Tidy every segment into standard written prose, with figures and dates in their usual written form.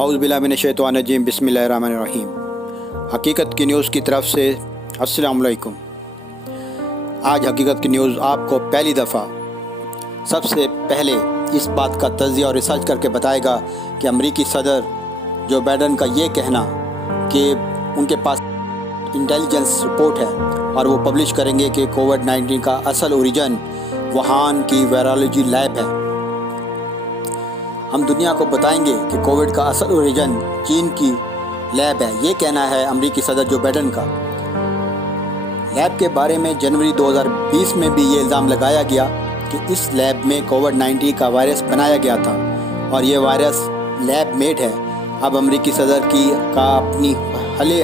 औज़ु बिल्लाहि मिनश्शैतानिर्रजीम बिस्मिल्लाहिर्रहमानिर्रहीम। हकीकत की न्यूज़ की तरफ से अस्सलाम वालेकुम। आज हकीकत की न्यूज़ आपको पहली दफ़ा सबसे पहले इस बात का तज्ज़िया और रिसर्च करके बताएगा कि अमरीकी सदर जो बाइडन का ये कहना कि उनके पास इंटेलिजेंस रिपोर्ट है और वो पब्लिश करेंगे कि कोविड-19 का असल ओरिजिन वुहान की वायरोलॉजी लैब है। हम दुनिया को बताएंगे कि कोविड का असल ओरिजिन चीन की लैब है। ये कहना है अमरीकी सदर जो बाइडन का। लैब के बारे में जनवरी 2020 में भी ये इल्ज़ाम लगाया गया कि इस लैब में कोविड-19 का वायरस बनाया गया था और ये वायरस लैब मेड है। अब अमरीकी सदर का अपनी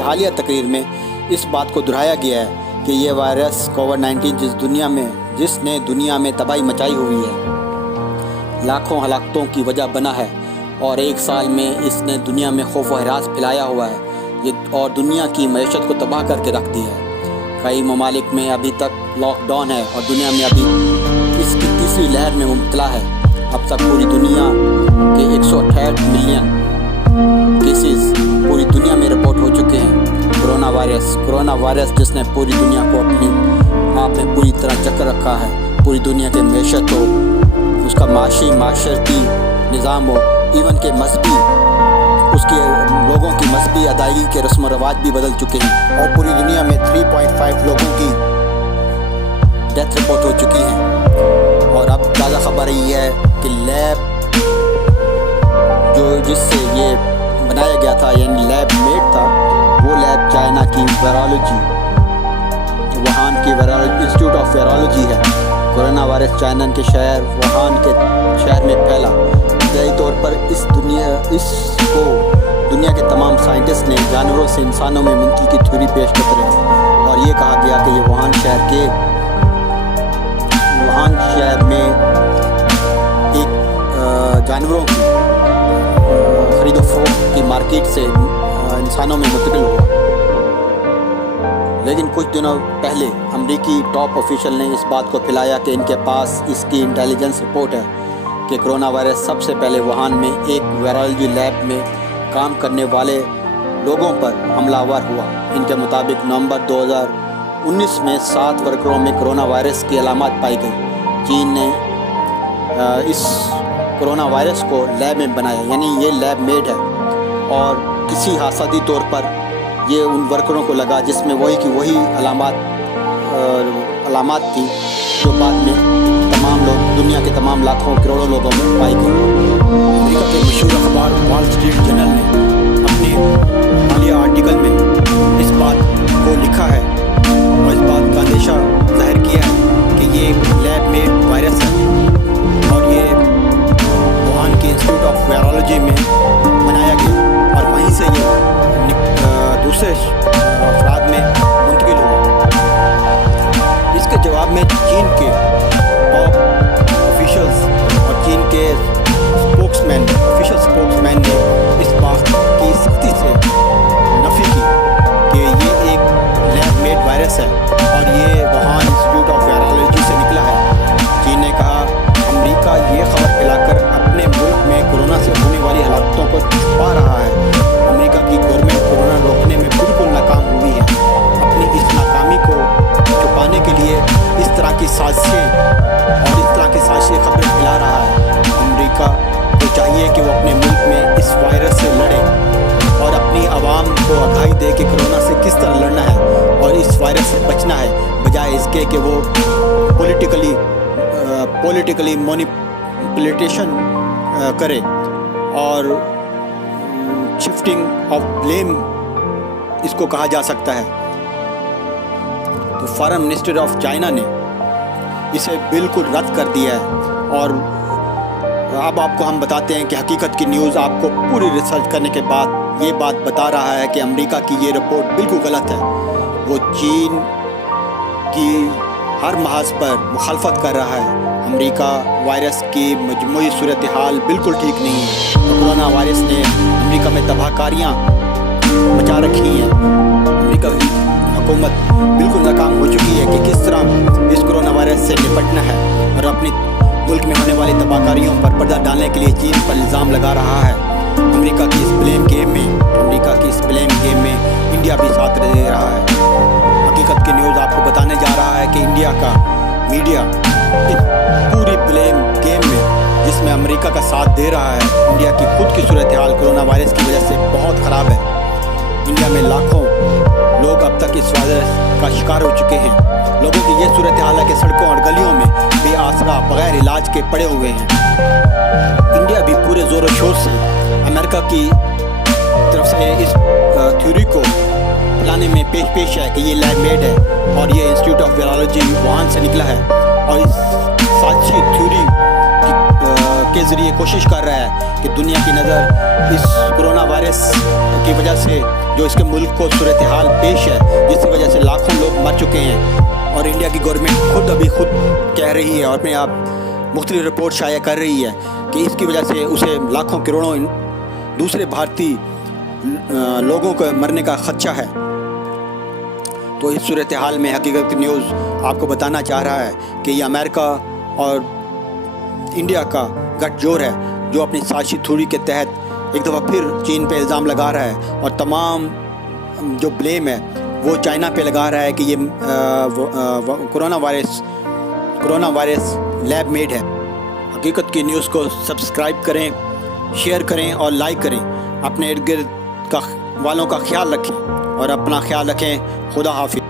हालिया तकरीर में इस बात को दोहराया गया है कि ये वायरस कोविड-19 जिसने दुनिया में तबाही मचाई हुई है, लाखों हलाकतों की वजह बना है और एक साल में इसने दुनिया में खौफ व हरास फैलाया हुआ है और दुनिया की मईशत को तबाह करके रख दिया है। कई ममालिक में अभी तक लॉकडाउन है और दुनिया में अभी इसकी तीसरी लहर में मुब्तला है। अब तक पूरी दुनिया के 168 मिलियन केसेस पूरी दुनिया में रिपोर्ट हो चुके हैं। कोरोना वायरस जिसने पूरी दुनिया को अपनी आप में पूरी तरह जकड़ रखा है। पूरी दुनिया के मईशत हो, उसका माशरती निज़ाम हो, इवन के मजहबी उसके लोगों की मजहबी अदायगी के रस्म व रवाज भी बदल चुके हैं और पूरी दुनिया में 3.5 लोगों की डेथ रिपोर्ट हो चुकी है। और अब ताज़ा खबर ये है कि लैब जिससे ये बनाया गया था यानी लैब मेड था, वो लैब चाइना की वुहान की इंस्टीट्यूट ऑफ वायरोलॉजी है। कोरोना वायरस चाइना के शहर वुहान के शहर में फैला। ज़ाहिरी तौर पर इसको दुनिया के तमाम साइंटिस्ट ने जानवरों से इंसानों में मुंतकिल की थ्योरी पेश करते रहे और ये कहा गया कि ये वुहान शहर में एक जानवरों की खरीदो फरोख्त की मार्केट से इंसानों में मुंतकिल हुआ। लेकिन कुछ दिनों पहले अमरीकी टॉप ऑफिशियल ने इस बात को फैलाया कि इनके पास इसकी इंटेलिजेंस रिपोर्ट है कि कोरोना वायरस सबसे पहले वुहान में एक वायरोलॉजी लैब में काम करने वाले लोगों पर हमलावर हुआ। इनके मुताबिक नवंबर 2019 में 7 वर्करों में कोरोना वायरस की अलामत पाई गई। चीन ने इस कोरोना वायरस को लैब में बनाया, यानी ये लैब मेड है और किसी हादसाती तौर पर ये उन वर्करों को लगा जिसमें वही अलामत थी जो बाद में तमाम लोग दुनिया के तमाम लाखों करोड़ों लोगों में पाई गई। अमेरिका के मशहूर अखबार वॉल स्ट्रीट जर्नल ने अपने हालिया आर्टिकल में इस बात को लिखा है और इस बात का अंदेशा जाहिर किया है कि ये लैब मेड वायरस है और ये वुहान के इंस्टीट्यूट ऑफ वायरोलॉजी में बनाया गया और वहीं से ये दूसरे अफराद में मुंतकिल हुआ। इसके जवाब में चीन के टॉप ऑफिशियल्स और चीन के ऑफिशियल स्पोक्समैन ने इस बात की सख्ती से नफी की कि ये एक लैब मेड वायरस है और ये वुहान इंस्टीट्यूट ऑफ वायरोलॉजी से निकला है। चीन ने कहा अमेरिका ये खबर फैलाकर अपने मुल्क में कोरोना से होने वाली हलाकतों को छुपा रहा है। अमेरिका की गवर्नमेंट कोरोना रोकने में बिल्कुल नाकाम हुई है। अपनी इस नाकामी को छुपाने के लिए इस तरह की साजिशें खबरें फैला रहा है। अमेरिका को चाहिए कि वो अपने मुल्क में इस वायरस से लड़े और अपनी आवाम को आगाही दे कि कोरोना से किस तरह लड़ना है और इस वायरस से बचना है, बजाय इसके कि वो पॉलिटिकली मैनिपुलेशन करे और शिफ्टिंग ऑफ ब्लेम इसको कहा जा सकता है। तो फॉरेन मिनिस्टर ऑफ चाइना ने इसे बिल्कुल रद्द कर दिया है और अब आपको हम बताते हैं कि हकीकत की न्यूज़ आपको पूरी रिसर्च करने के बाद ये बात बता रहा है कि अमेरिका की ये रिपोर्ट बिल्कुल गलत है। वो चीन की हर महाज पर मुखालफत कर रहा है। अमेरिका वायरस की मजमूई सूरत हाल बिल्कुल ठीक नहीं है। कोरोना वायरस ने अमेरिका में तबाहकारियाँ मचा रखी हैं। अमेरिका की हुकूमत बिल्कुल नाकाम हो चुकी है कि किस तरह इस कोरोना वायरस से निपटना है और अपनी मुल्क में होने वाली तबाहकारियों पर पर्दा डालने के लिए चीन पर इल्ज़ाम लगा रहा है। امریکہ کی اس بلیم گیم میں انڈیا بھی ساتھ دے رہا ہے۔ حقیقت کی نیوز آپ کو بتانے جا رہا ہے کہ انڈیا کا میڈیا اس پوری بلیم گیم میں جس میں امریکہ کا ساتھ دے رہا ہے، انڈیا کی خود کی صورتحال کرونا وائرس کی وجہ سے بہت خراب ہے۔ انڈیا میں لاکھوں لوگ اب تک اس وائرس کا شکار ہو چکے ہیں۔ لوگوں کی یہ صورتحال ہے کہ سڑکوں اور گلیوں میں بے آسرا بغیر علاج کے پڑے ہوئے ہیں۔ انڈیا بھی پورے زور و شور سے امریکہ کی طرف سے اس تھیوری کو لانے میں پیش ہے کہ یہ لیب میڈ ہے اور یہ انسٹیٹیوٹ آف وائرالوجی ووہان سے نکلا ہے، اور اس سازشی تھیوری کے ذریعے کوشش کر رہا ہے کہ دنیا کی نظر اس کرونا وائرس کی وجہ سے جو اس کے ملک کو صورتحال پیش ہے، جس کی وجہ سے لاکھوں لوگ مر چکے ہیں، اور انڈیا کی گورنمنٹ خود کہہ رہی ہے اور اپنے آپ مختلف رپورٹ شائع کر رہی ہے کہ اس کی وجہ سے اسے لاکھوں کروڑوں دوسرے بھارتی لوگوں کو مرنے کا خدشہ ہے۔ تو اس صورتحال میں حقیقت نیوز آپ کو بتانا چاہ رہا ہے کہ یہ امریکہ اور انڈیا کا گٹھ جوڑ ہے جو اپنی سازشی تھیوری کے تحت ایک دفعہ پھر چین پہ الزام لگا رہا ہے، اور تمام جو بلیم ہے وہ چائنا پہ لگا رہا ہے کہ یہ کرونا وائرس لیب میڈ ہے۔ حقیقت کی نیوز کو سبسکرائب کریں، شیئر کریں اور لائک کریں۔ اپنے ارد گرد والوں کا خیال رکھیں اور اپنا خیال رکھیں۔ خدا حافظ۔